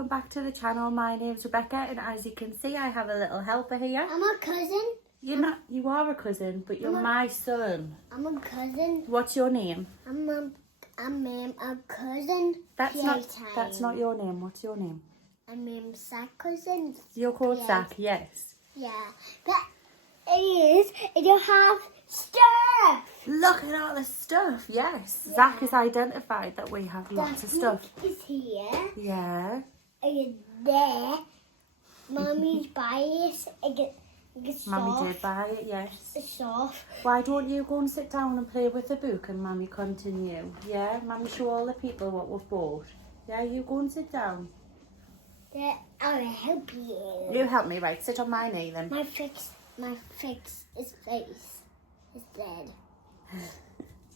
welcome back to the channel. My name's Rebecca, and as you can see, I have a little helper here. I'm a cousin. You are a cousin, but you're my son. I'm a cousin. What's your name? I'm a cousin. That's not your name. What's your name? I'm Zach cousin. You're called Zach, yes. Yeah, but it you have stuff. Look at all the stuff, yes. Yeah. Zach has identified that we have lots of stuff. Is here. Yeah. And there. Mommy's buy it. It's Mummy did buy it, yes. It's soft. Why don't you go and sit down and play with the book and Mummy continue? Yeah, Mummy show all the people what we've bought. Yeah, you go and sit down. Yeah, I'll help you. You help me, right? Sit on my knee then. My fix his face. It's dead.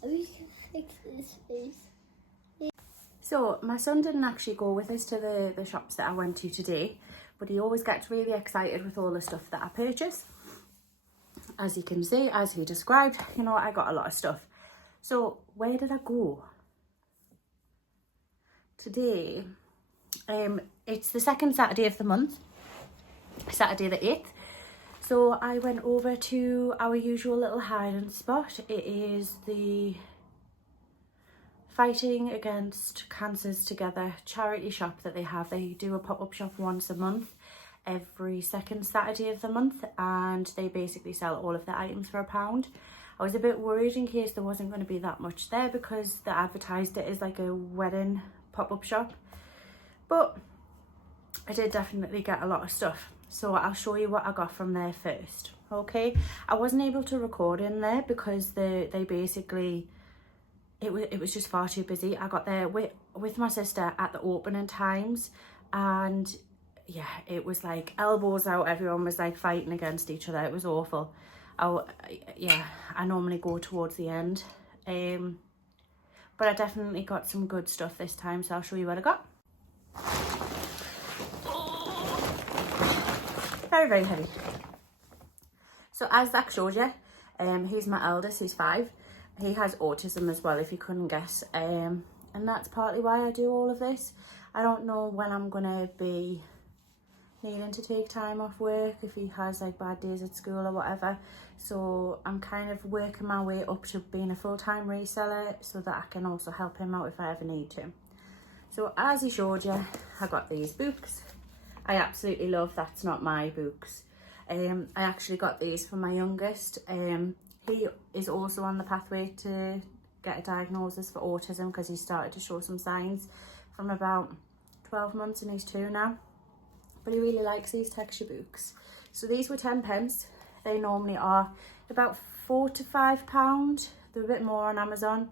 I wish I could fix his face. So, my son didn't actually go with us to the shops that I went to today, but he always gets really excited with all the stuff that I purchase. As you can see, as he described, I got a lot of stuff. So, where did I go? Today, it's the second Saturday of the month, Saturday the 8th. So I went over to our usual little hiding spot. It is the Fighting Against Cancers Together charity shop that they have. They do a pop-up shop once a month, every second Saturday of the month, and they basically sell all of the items for £1. I was a bit worried in case there wasn't going to be that much there because they advertised it as like a wedding pop-up shop, but I did definitely get a lot of stuff. So I'll show you what I got from there first, okay? I wasn't able to record in there because they basically, it was just far too busy. I got there with my sister at the opening times, and yeah, it was like elbows out. Everyone was like fighting against each other. It was awful. I normally go towards the end, but I definitely got some good stuff this time, so I'll show you what I got. Very, very heavy. So as Zach showed you, he's my eldest, he's 5. He has autism as well, if you couldn't guess. And that's partly why I do all of this. I don't know when I'm going to be needing to take time off work, if he has like bad days at school or whatever. So I'm kind of working my way up to being a full-time reseller so that I can also help him out if I ever need to. So as he showed you, I got these books. I absolutely love That's Not My books. I actually got these for my youngest. He is also on the pathway to get a diagnosis for autism because he started to show some signs from about 12 months and he's 2 now. But he really likes these texture books. So these were 10p. They normally are about £4 to £5. They're a bit more on Amazon,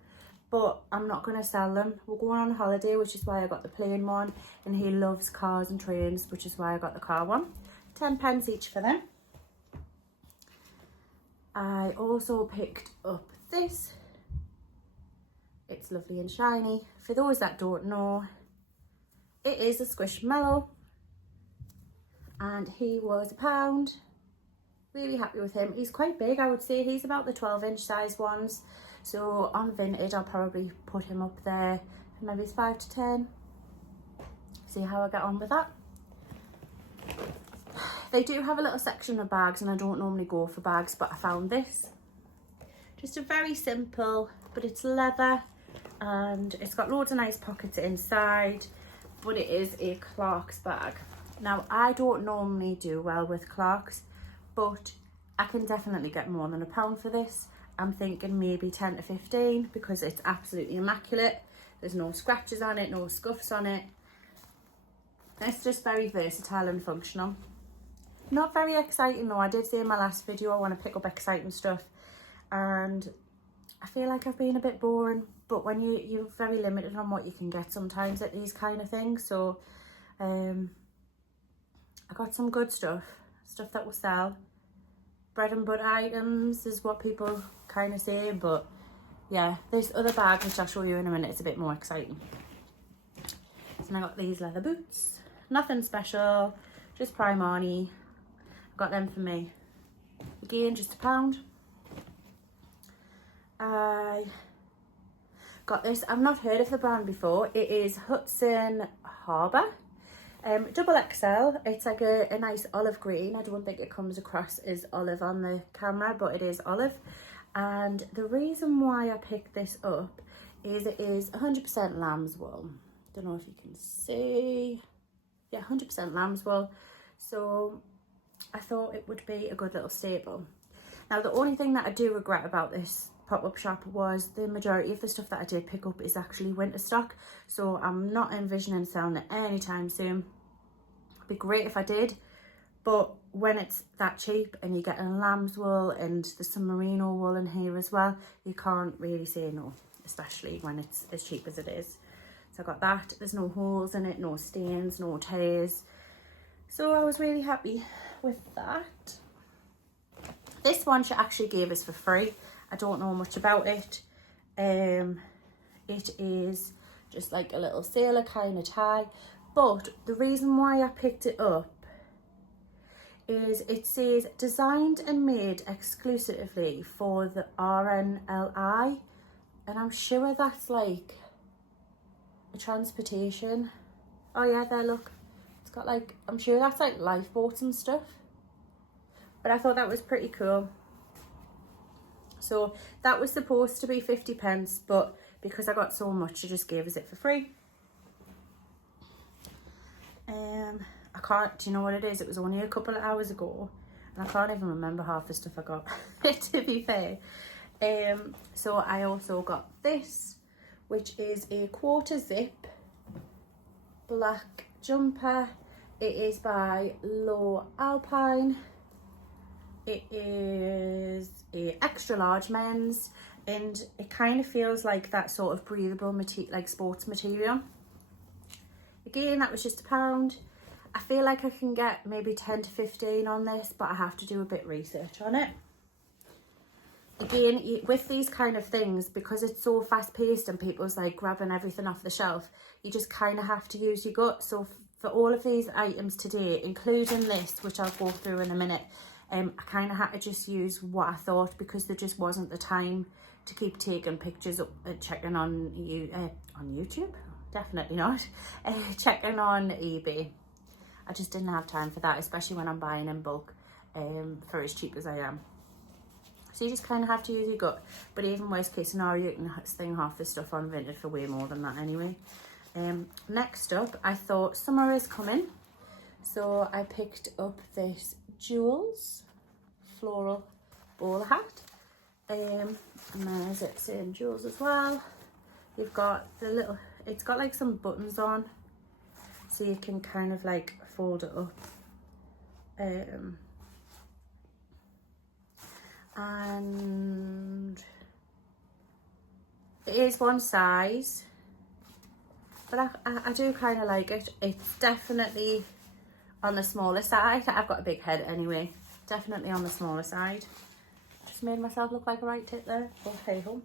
but I'm not going to sell them. We're going on holiday, which is why I got the plane one, and he loves cars and trains, which is why I got the car one. 10p each for them. I also picked up this. It's lovely and shiny. For those that don't know, it is a Squishmallow, and he was £1. Really happy with him. He's quite big, I would say. He's about the 12-inch size ones. So on Vinted, I'll probably put him up there for maybe 5 to 10. See how I get on with that. They do have a little section of bags, and I don't normally go for bags, but I found this. Just a very simple, but it's leather, and it's got loads of nice pockets inside, but it is a Clarks bag. Now, I don't normally do well with Clarks, but I can definitely get more than £1 for this. I'm thinking maybe 10 to 15 because it's absolutely immaculate. There's no scratches on it, no scuffs on it. It's just very versatile and functional. Not very exciting though. I did say in my last video I want to pick up exciting stuff, and I feel like I've been a bit boring, but when you're very limited on what you can get sometimes at these kind of things. So I got some good stuff that will sell. Bread and butter items is what people kind of say, but yeah, this other bag, which I'll show you in a minute, it's a bit more exciting. And I got these leather boots. Nothing special, just Primani. Got them for me. Again, just £1. I got this. I've not heard of the brand before. It is Hudson Harbour. Double XL. It's like a nice olive green. I don't think it comes across as olive on the camera, but it is olive. And the reason why I picked this up is it is 100% lamb's wool. Don't know if you can see. Yeah, 100% lamb's wool. So I thought it would be a good little staple. Now, the only thing that I do regret about this pop-up shop was the majority of the stuff that I did pick up is actually winter stock. So I'm not envisioning selling it anytime soon. It'd be great if I did. But when it's that cheap and you're getting lamb's wool and there's some merino wool in here as well, you can't really say no, especially when it's as cheap as it is. So I got that. There's no holes in it, no stains, no tears. So I was really happy with that. This one she actually gave us for free. I don't know much about it. It is just like a little sailor kind of tie. But the reason why I picked it up is it says designed and made exclusively for the RNLI. And I'm sure that's like a transportation. Oh yeah, there, look. It's got like, I'm sure that's like lifeboats and stuff. But I thought that was pretty cool. So that was supposed to be 50 pence, but because I got so much, she just gave us it for free. I can't, do you know what it is? It was only a couple of hours ago, and I can't even remember half the stuff I got, to be fair. So I also got this, which is a quarter zip black jumper. It is by Low Alpine. It is a extra large men's, and it kind of feels like that sort of breathable material, like sports material. Again, that was just £1. I feel like I can get maybe 10 to 15 on this, but I have to do a bit of research on it. Again, with these kind of things, because it's so fast paced and people's like grabbing everything off the shelf, you just kind of have to use your gut. So for all of these items today, including this, which I'll go through in a minute, I kind of had to just use what I thought, because there just wasn't the time to keep taking pictures up and checking on YouTube. Definitely not. Checking on eBay. I just didn't have time for that, especially when I'm buying in bulk for as cheap as I am. So you just kind of have to use your gut. But even worst case scenario, you can sling half the stuff on Vinted for way more than that anyway. Next up, I thought summer is coming. So I picked up this Jewels floral bowler hat. And there's it saying Jewels as well. You've got the little, it's got like some buttons on, so you can kind of like fold it up. And it is one size, but I do kind of like it. It's definitely on the smaller side. I've got a big head anyway. Definitely on the smaller side. Just made myself look like a right tit there, but hey ho.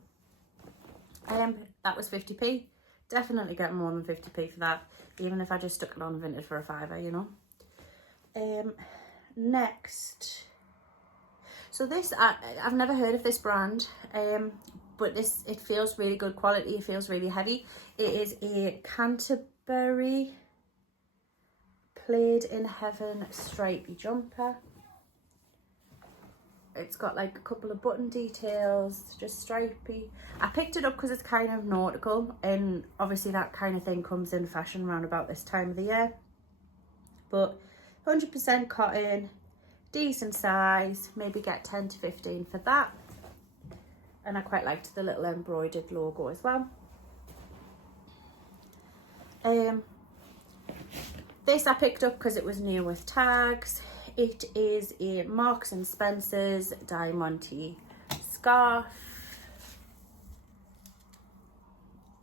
That was 50p. Definitely get more than 50p for that, even if I just stuck it on Vinted for a £5, you know. Next, so this, I've never heard of this brand, but this, it feels really good quality. It feels really heavy. It is a Canterbury Played in Heaven stripy jumper. It's got like a couple of button details, just stripy. I picked it up because it's kind of nautical, and obviously that kind of thing comes in fashion around about this time of the year. But 100% cotton, decent size, maybe get 10 to 15 for that. And I quite liked the little embroidered logo as well. This I picked up because it was new with tags. It is a Marks and Spencer's Diamante scarf.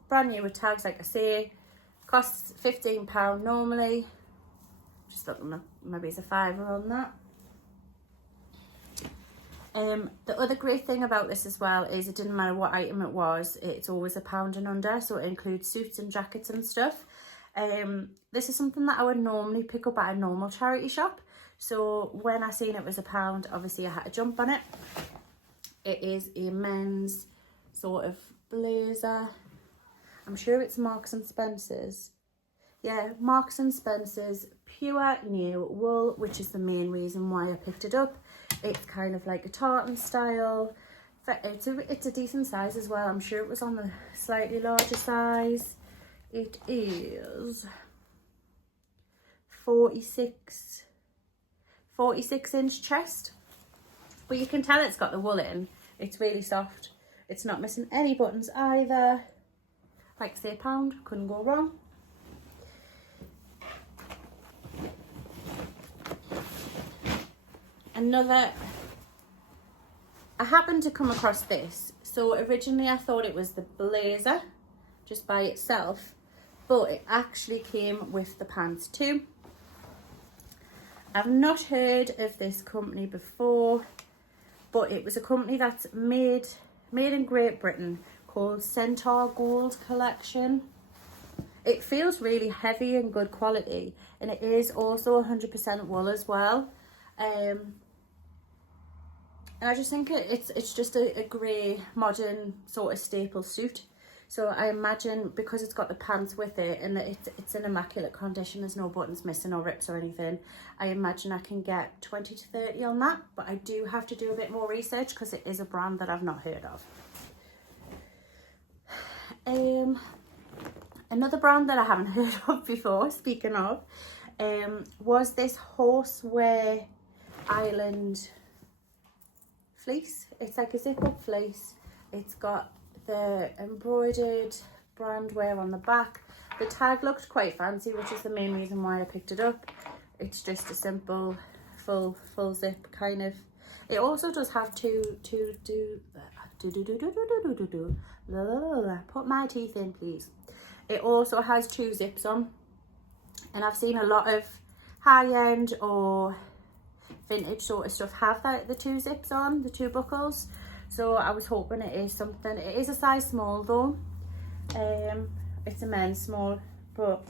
Brand new with tags, like I say. Costs £15 normally. Just looking, maybe it's a £5 on that. The other great thing about this as well is it didn't matter what item it was, it's always £1 and under, so it includes suits and jackets and stuff. This is something that I would normally pick up at a normal charity shop. So when I seen it was £1, obviously I had to jump on it. It is a men's sort of blazer. I'm sure it's Marks and Spencer's. Yeah, Marks and Spencer's pure new wool, which is the main reason why I picked it up. It's kind of like a tartan style. It's a decent size as well. I'm sure it was on the slightly larger size. It is 46 inch chest, but you can tell it's got the wool in. It's really soft. It's not missing any buttons either. Like say £1, couldn't go wrong. I happened to come across this. So originally I thought it was the blazer just by itself, but it actually came with the pants too. I've not heard of this company before, but it was a company that's made in Great Britain called Centaur Gold Collection. It feels really heavy and good quality, and it is also 100% wool as well. And I just think it's just a grey modern sort of staple suit. So I imagine because it's got the pants with it and that it's in immaculate condition, there's no buttons missing or rips or anything, I imagine I can get 20 to 30 on that. But I do have to do a bit more research because it is a brand that I've not heard of. Another brand that I haven't heard of before, speaking of, was this Horseware Island fleece. It's like a zip-up fleece. It's got the embroidered brand wear on the back. The tag looked quite fancy, which is the main reason why I picked it up. It's just a simple full zip kind of. It also does have put my teeth in, please. It also has 2 zips on, and I've seen a lot of high-end or vintage sort of stuff have the 2 zips on, the 2 buckles. So I was hoping it is something. It is a size small though. It's a men's small, but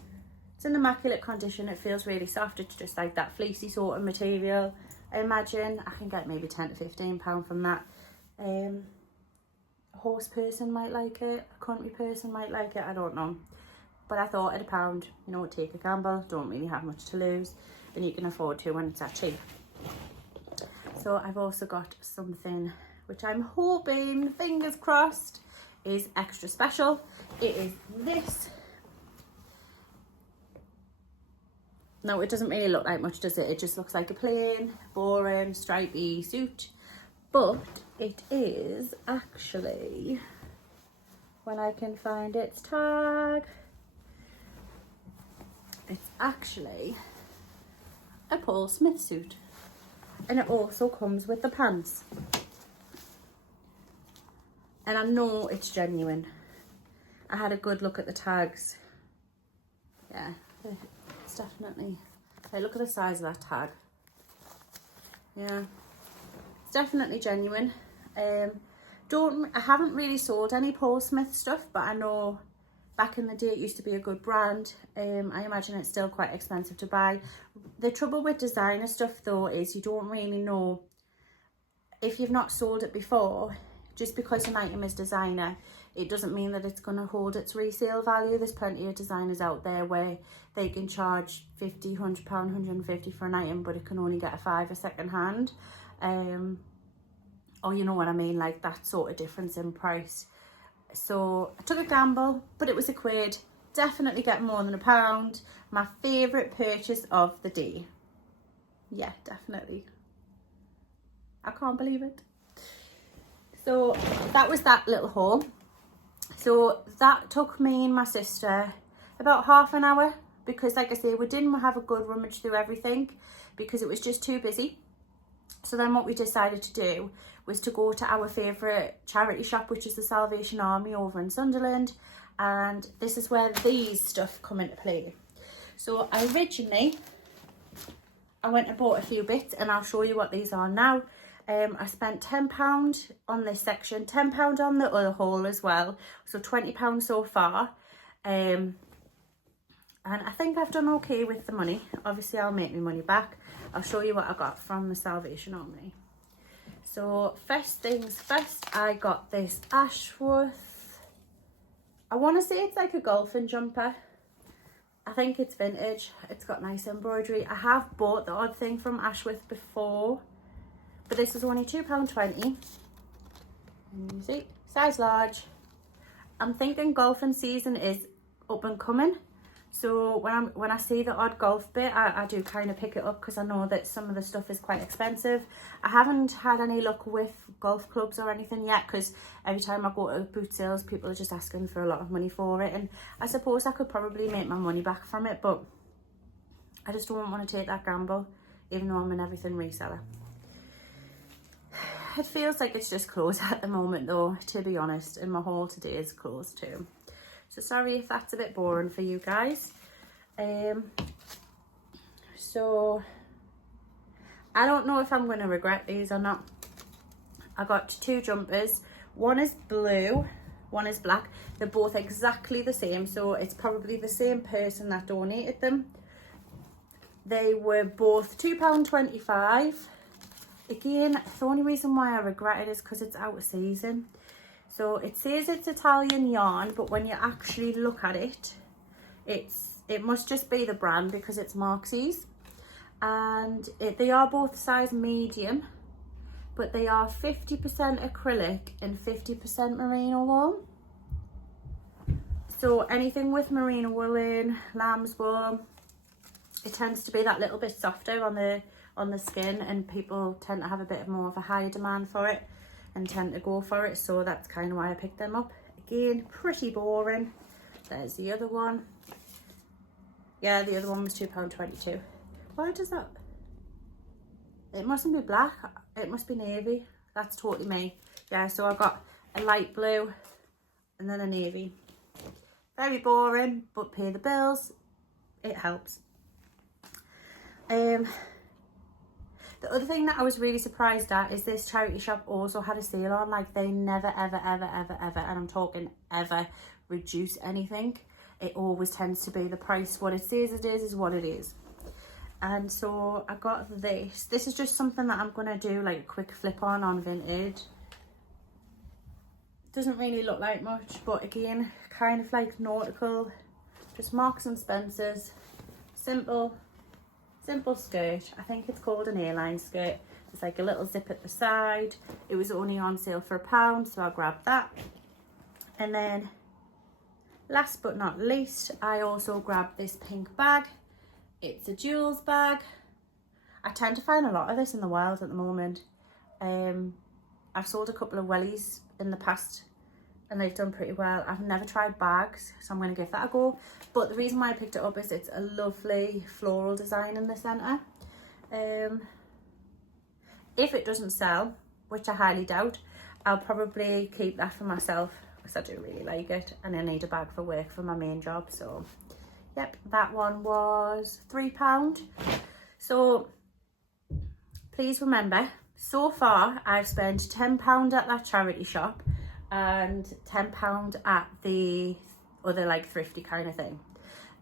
it's in immaculate condition. It feels really soft. It's just like that fleecy sort of material. I imagine I can get maybe £10 to £15 from that. A horse person might like it, a country person might like it, I don't know. But I thought at £1, you know, take a gamble, don't really have much to lose, and you can afford to when it's that cheap. So I've also got something which I'm hoping, fingers crossed, is extra special. It is this. No, it doesn't really look like much, does it? It just looks like a plain, boring, stripy suit. But it is actually, when I can find its tag, it's actually a Paul Smith suit. And it also comes with the pants. And I know it's genuine. I had a good look at the tags. Yeah, it's definitely, hey, look at the size of that tag. Yeah, it's definitely genuine. I haven't really sold any Paul Smith stuff, but I know back in the day it used to be a good brand. I imagine it's still quite expensive to buy. The trouble with designer stuff though is you don't really know, if you've not sold it before, just because an item is designer, it doesn't mean that it's going to hold its resale value. There's plenty of designers out there where they can charge £50, £100, £150 for an item, but it can only get a £5 second hand. Or you know what I mean, like that sort of difference in price. So I took a gamble, but it was £1. Definitely get more than £1. My favourite purchase of the day. Yeah, definitely. I can't believe it. So that was that little haul. So that took me and my sister about half an hour, because like I say, we didn't have a good rummage through everything because it was just too busy. So then what we decided to do was to go to our favourite charity shop, which is the Salvation Army over in Sunderland. And this is where these stuff come into play. So originally, I went and bought a few bits, and I'll show you what these are now. I spent £10 on this section, £10 on the other haul as well. So £20 so far. And I think I've done okay with the money. Obviously, I'll make my money back. I'll show you what I got from the Salvation Army. So first things first, I got this Ashworth. I want to say it's like a golfing jumper. I think it's vintage. It's got nice embroidery. I have bought the odd thing from Ashworth before, but this was only £2.20. And you see, size large. I'm thinking golfing season is up and coming. So when I see the odd golf bit, I do kind of pick it up because I know that some of the stuff is quite expensive. I haven't had any luck with golf clubs or anything yet because every time I go to boot sales, people are just asking for a lot of money for it. And I suppose I could probably make my money back from it, but I just don't want to take that gamble, even though I'm an everything reseller. It feels like it's just closed at the moment though, to be honest, and my haul today is closed too. So sorry if that's a bit boring for you guys. So I don't know if I'm going to regret these or not. I got 2 jumpers. One is blue, one is black. They're both exactly the same, so it's probably the same person that donated them. They were both £2.25. Again, the only reason why I regret it is because it's out of season. So it says it's Italian yarn, but when you actually look at it, it must just be the brand because it's Marxies. And they are both size medium, but they are 50% acrylic and 50% merino wool. So anything with merino wool in, lamb's wool, it tends to be that little bit softer on the skin, and people tend to have a bit more of a higher demand for it and tend to go for it, so that's kind of why I picked them up. Again, pretty boring. There's the other one. Yeah, the other one was £2.22. Why does that? It mustn't be black, it must be navy. That's totally me. Yeah, so I got a light blue and then a navy. Very boring, but pay the bills. It helps. The other thing that I was really surprised at is this charity shop also had a sale on. Like, they never, ever, ever, ever, ever, and I'm talking ever, reduce anything. It always tends to be the price. What it says it is what it is. And so I got this. This is just something that I'm going to do like a quick flip on Vinted. Doesn't really look like much, but again, kind of like nautical. Just Marks and Spencer's. Simple skirt. I think it's called an airline skirt. It's like a little zip at the side. It was only on sale for £1, so I grabbed that. And then last but not least, I also grabbed this pink bag. It's a jewels bag. I tend to find a lot of this in the wild at the moment. I've sold a couple of wellies in the past and they've done pretty well. I've never tried bags, so I'm going to give that a go. But the reason why I picked it up is it's a lovely floral design in the centre. If it doesn't sell, which I highly doubt, I'll probably keep that for myself because I do really like it and I need a bag for work for my main job. So yep, that one was £3. So please remember, so far I've spent £10 at that charity shop and £10 at the other like thrifty kind of thing.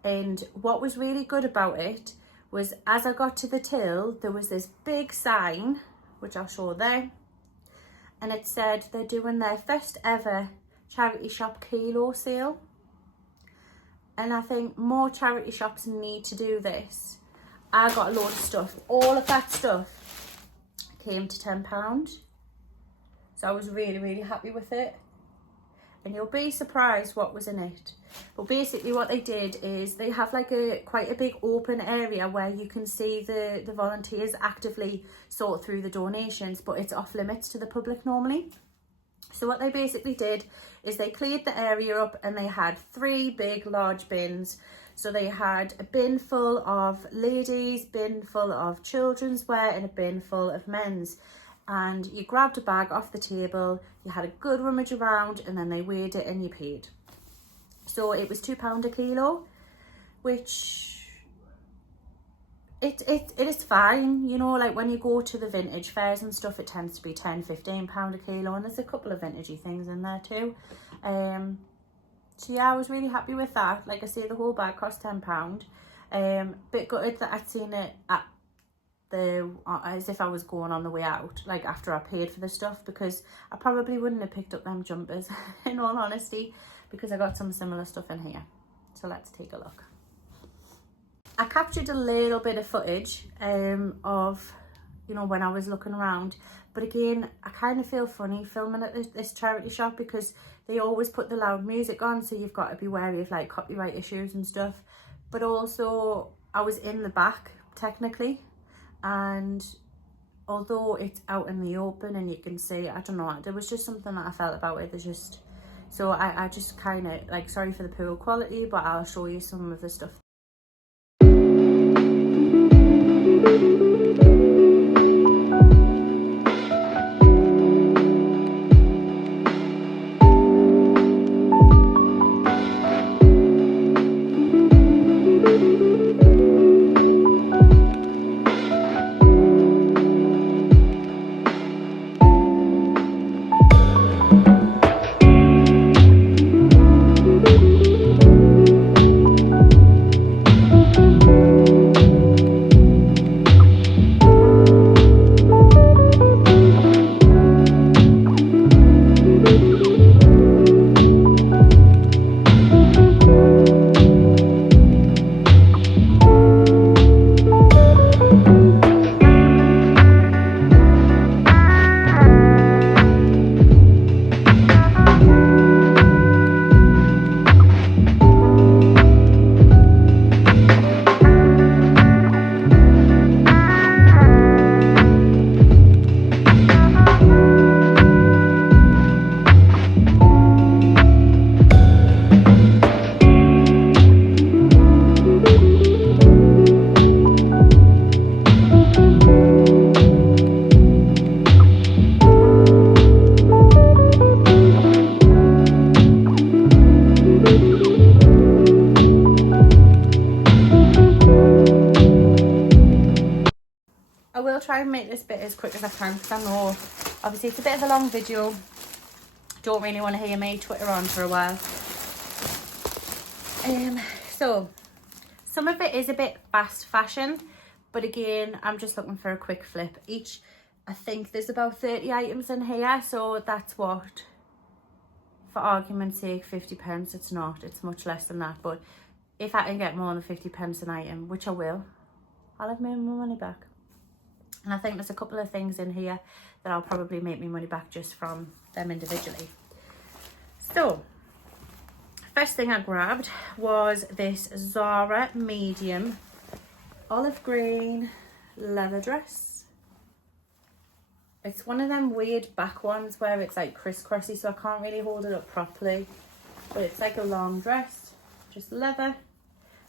And what was really good about it was as I got to the till, there was this big sign, which I'll show there, and it said they're doing their first ever charity shop kilo sale. And I think more charity shops need to do this. I got a load of stuff. All of that stuff came to £10. So I was really, really happy with it. And you'll be surprised what was in it. But basically what they did is they have like quite a big open area where you can see the volunteers actively sort through the donations, but it's off limits to the public normally. So what they basically did is they cleared the area up and they had 3 big large bins. So they had a bin full of ladies, bin full of children's wear and a bin full of men's. And you grabbed a bag off the table, you had a good rummage around and then they weighed it and you paid. So it was £2 a kilo, which it is fine, you know, like when you go to the vintage fairs and stuff, it tends to be £10-15 a kilo, and there's a couple of vintagey things in there too. So yeah, I was really happy with that. Like I say, the whole bag cost £10. Bit gutted that I'd seen it at as if I was going on the way out, like after I paid for the stuff, because I probably wouldn't have picked up them jumpers in all honesty, because I got some similar stuff in here. So let's take a look. I captured a little bit of footage of, you know, when I was looking around. But again, I kind of feel funny filming at this charity shop because they always put the loud music on, so you've got to be wary of like copyright issues and stuff. But also, I was in the back technically, and although it's out in the open and you can see, I don't know, there was just something that I felt about it. There's just, so I just kind of like, sorry for the poor quality, but I'll show you some of the stuff. Try and make this bit as quick as I can because I know obviously it's a bit of a long video. Don't really want to hear me twitter on for a while. So some of it is a bit fast fashion, but again, I'm just looking for a quick flip. I think there's about 30 items in here, so that's what, for argument's sake, 50 pence. It's not, it's much less than that, but if I can get more than 50 pence an item, which I will, I'll have made my money back. And I think there's a couple of things in here that I'll probably make my money back just from them individually. So, first thing I grabbed was this Zara medium olive green leather dress. It's one of them weird back ones where it's like crisscrossy, so I can't really hold it up properly. But it's like a long dress, just leather.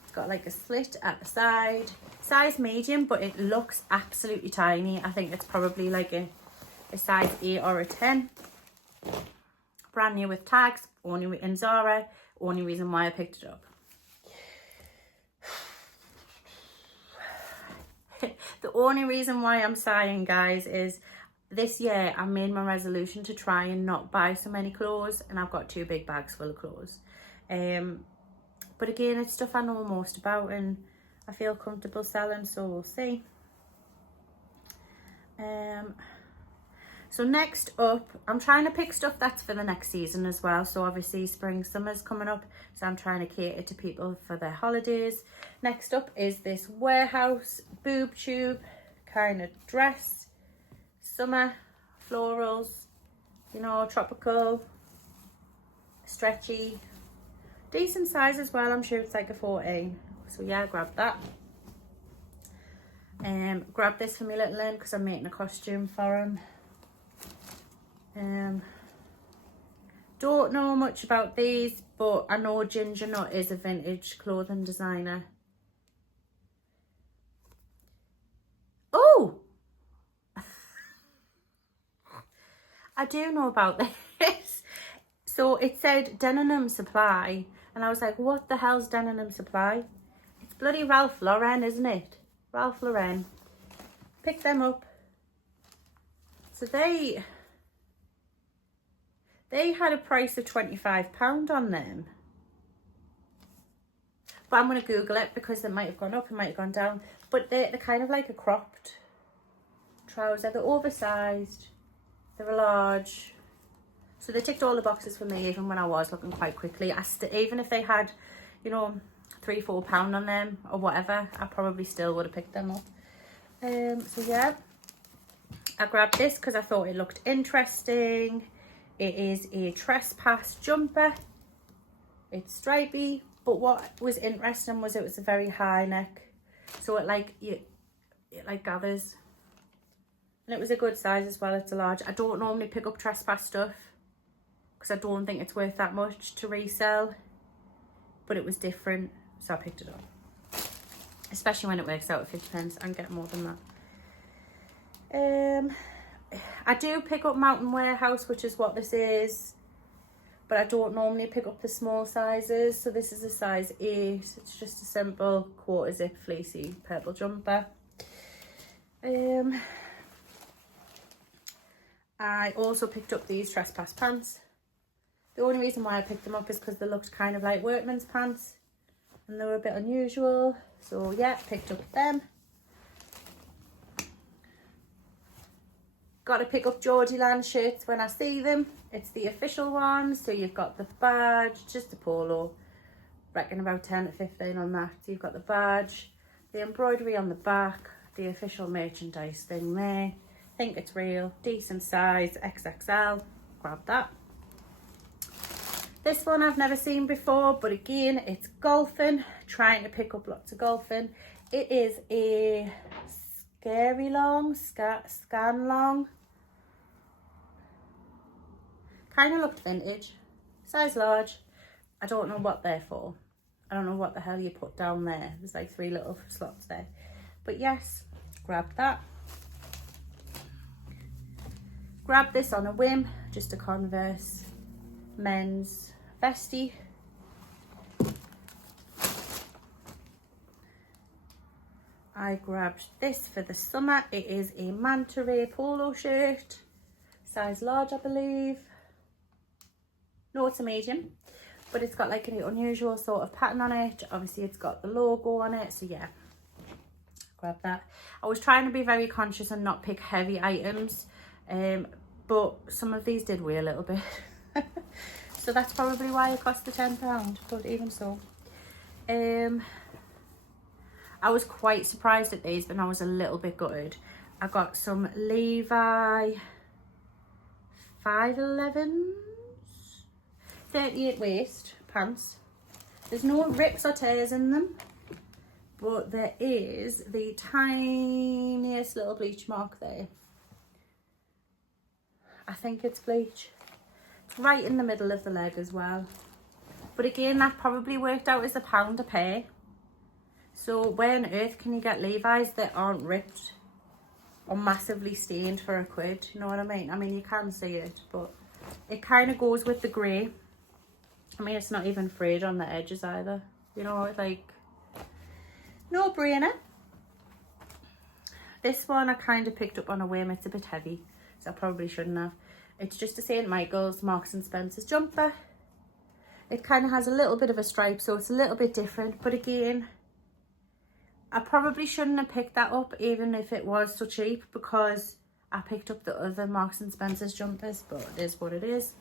It's got like a slit at the side. Size medium, but it looks absolutely tiny. I think it's probably like a size 8 or a 10. Brand new with tags, only in Zara. Only reason why I picked it up. The only reason why I'm sighing, guys, is this year I made my resolution to try and not buy so many clothes, and I've got 2 big bags full of clothes. But again, it's stuff I know most about and I feel comfortable selling, so we'll see. So next up, I'm trying to pick stuff that's for the next season as well. So obviously spring, summer's coming up, so I'm trying to cater to people for their holidays. Next up is this warehouse boob tube kind of dress. Summer, florals, you know, tropical, stretchy, decent size as well. I'm sure it's like a 14. So yeah, grab that. Grab this for my little Lynn because I'm making a costume for him. Don't know much about these, but I know Ginger Nut is a vintage clothing designer. Oh! I do know about this. So it said Denim Supply, and I was like, what the hell's Denim Supply? It's bloody Ralph Lauren, isn't it? Ralph Lauren. Pick them up. So they had a price of £25 on them. But I'm going to Google it because it might have gone up, it might have gone down. But they're kind of like a cropped trouser. They're oversized. They're large. So they ticked all the boxes for me, even when I was looking quite quickly. Even if they had, you know, £3-4 on them or whatever, I probably still would have picked them up. So yeah, I grabbed this because I thought it looked interesting. It is a trespass jumper. It's stripy, but what was interesting was it was a very high neck, so it like gathers, and it was a good size as well. It's a large. I don't normally pick up trespass stuff because I don't think it's worth that much to resell, but it was different, so I picked it up, especially when it works out at 50 pence and get more than that. I do pick up Mountain Warehouse, which is what this is, but I don't normally pick up the small sizes. So this is a size 8. It's just a simple quarter zip fleecy purple jumper. I also picked up these trespass pants. The only reason why I picked them up is because they looked kind of like workman's pants and they were a bit unusual. So yeah, picked up them. Got to pick up Geordie Land shirts when I see them. It's the official ones. So you've got the badge, just a polo. Reckon about 10 to 15 on that. So you've got the badge, the embroidery on the back, the official merchandise thing there. Think it's real, decent size, XXL. Grab that. This one I've never seen before, but again, it's golfing. Trying to pick up lots of golfing. It is a scary long, scan long. Kind of looked vintage. Size large. I don't know what they're for. I don't know what the hell you put down there. There's like 3 little slots there. But yes, grab that. Grab this on a whim. Just a Converse men's vestie. I grabbed this for the summer. It is a manta ray polo shirt. Size large, I believe. No, it's a medium. But it's got like an unusual sort of pattern on it. Obviously, it's got the logo on it. So yeah, grab that. I was trying to be very conscious and not pick heavy items. But some of these did weigh a little bit. So that's probably why it cost the £10. But even so. I was quite surprised at these, but I was a little bit gutted. I got some Levi 511s, 38 waist pants. There's no rips or tears in them, but there is the tiniest little bleach mark there. I think it's bleach. It's right in the middle of the leg as well. But again, that probably worked out as £1 a pair. So where on earth can you get Levi's that aren't ripped or massively stained for £1? You know what I mean? I mean, you can see it, but it kind of goes with the grey. I mean, it's not even frayed on the edges either. You know, like, no brainer. This one I kind of picked up on a whim. It's a bit heavy, so I probably shouldn't have. It's just a St. Michael's Marks and Spencer's jumper. It kind of has a little bit of a stripe, so it's a little bit different. But again, I probably shouldn't have picked that up even if it was so cheap, because I picked up the other Marks and Spencer's jumpers, but it is what it is.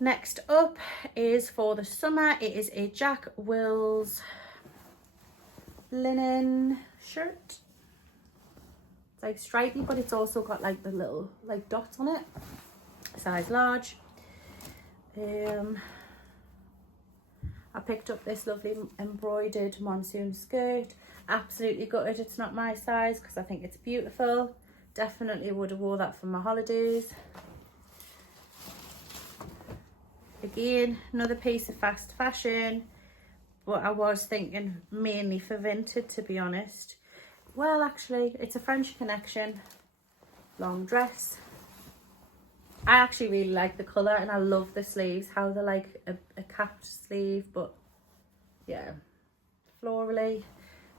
Next up is for the summer. It is a Jack Wills linen shirt. It's like stripy, but it's also got like the little like dots on it. Size large. I picked up this lovely embroidered monsoon skirt. Absolutely gutted it's not my size, because I think it's beautiful. Definitely would have wore that for my holidays. Again, another piece of fast fashion, but I was thinking mainly for Vinted, to be honest. Well, actually, it's a French Connection long dress. I actually really like the colour, and I love the sleeves, how they're like a capped sleeve, but yeah, florally.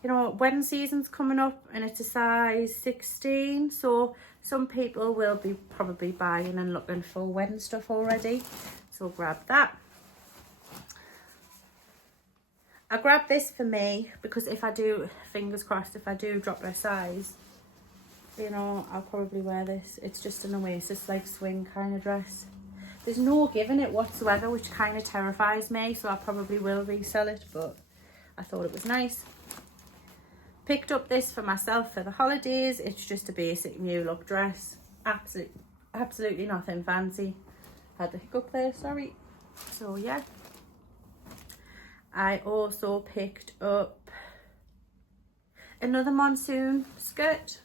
You know, wedding season's coming up and it's a size 16, so some people will be probably buying and looking for wedding stuff already, so grab that. I grabbed this for me because if I do, fingers crossed, if I do drop my size, you know, I'll probably wear this. It's just an Oasis like swing kind of dress. There's no give in it whatsoever, which kind of terrifies me, so I probably will resell it, but I thought it was nice. Picked up this for myself for the holidays. It's just a basic new look dress. Absolutely nothing fancy. Had the hiccup there, sorry. So yeah. I also picked up another monsoon skirt.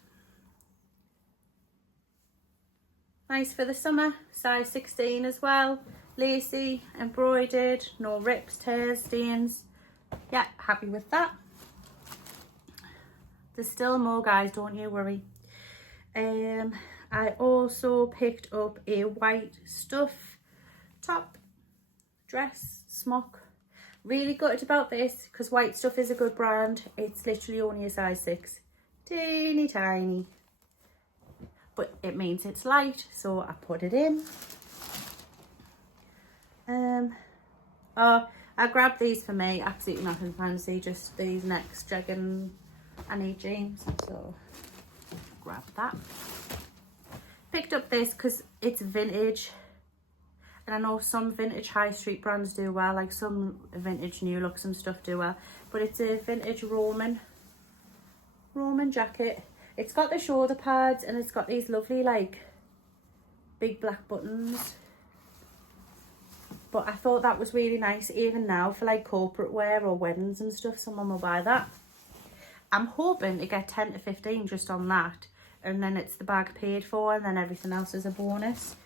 Nice for the summer, size 16 as well. Lacy, embroidered, no rips, tears, stains. Yeah, happy with that. There's still more, guys, don't you worry. I also picked up a white stuff top, dress, smock. Really gutted about this because White Stuff is a good brand. It's literally only a size 6. Teeny tiny. But it means it's light, so I put it in. Oh, I grabbed these for me. Absolutely nothing fancy. Just these next jeggings. I need jeans, so grab that. Picked up this because it's vintage. And I know some vintage high street brands do well, like some vintage new looks and stuff do well. But it's a vintage Roman jacket. It's got the shoulder pads and it's got these lovely like big black buttons. But I thought that was really nice even now for like corporate wear or weddings and stuff. Someone will buy that. I'm hoping to get 10 to 15 just on that. And then it's the bag paid for and then everything else is a bonus.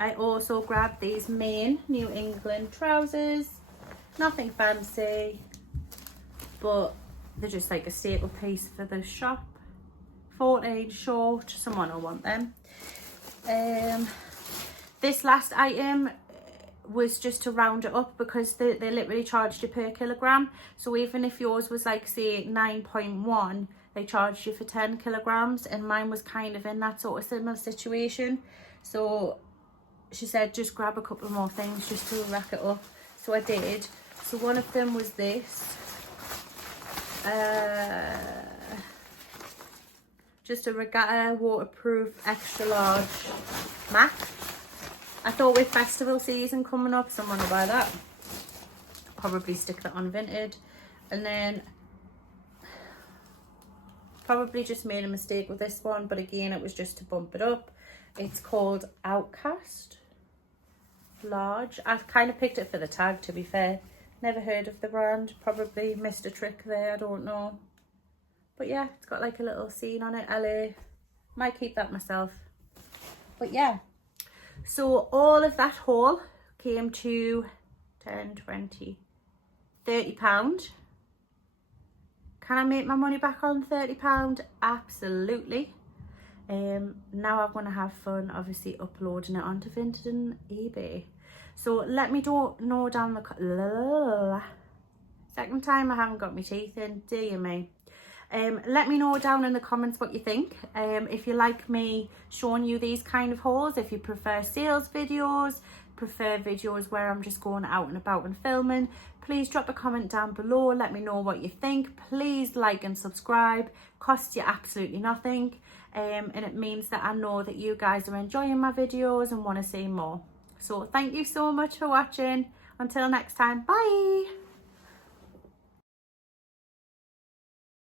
I also grabbed these Maine New England trousers. Nothing fancy, but they're just like a staple piece for the shop. 14 short, someone will want them. This last item was just to round it up because they literally charged you per kilogram. So even if yours was like say 9.1, they charged you for 10 kilograms, and mine was kind of in that sort of similar situation. So she said just grab a couple more things just to rack it up. So I did. So one of them was this. Just a regatta waterproof extra large mat. I thought with festival season coming up, someone will buy that. Probably stick that on Vinted. And then probably just made a mistake with this one, but again, it was just to bump it up. It's called Outcast Large. I've kind of picked it for the tag, to be fair. Never heard of the brand. Probably missed a trick there, I don't know. But yeah, it's got like a little scene on it, LA. Might keep that myself. But yeah. So all of that haul came to 10, 20, £30. Can I make my money back on £30? Absolutely. Now I'm going to have fun, obviously, uploading it onto Vinted and eBay. So let me know down the... Second time I haven't got my teeth in, dear me. Let me know down in the comments what you think. If you like me showing you these kind of hauls, if you prefer sales videos, prefer videos where I'm just going out and about and filming, please drop a comment down below. Let me know what you think. Please like and subscribe. Costs you absolutely nothing. And it means that I know that you guys are enjoying my videos and want to see more. So thank you so much for watching. Until next time, bye.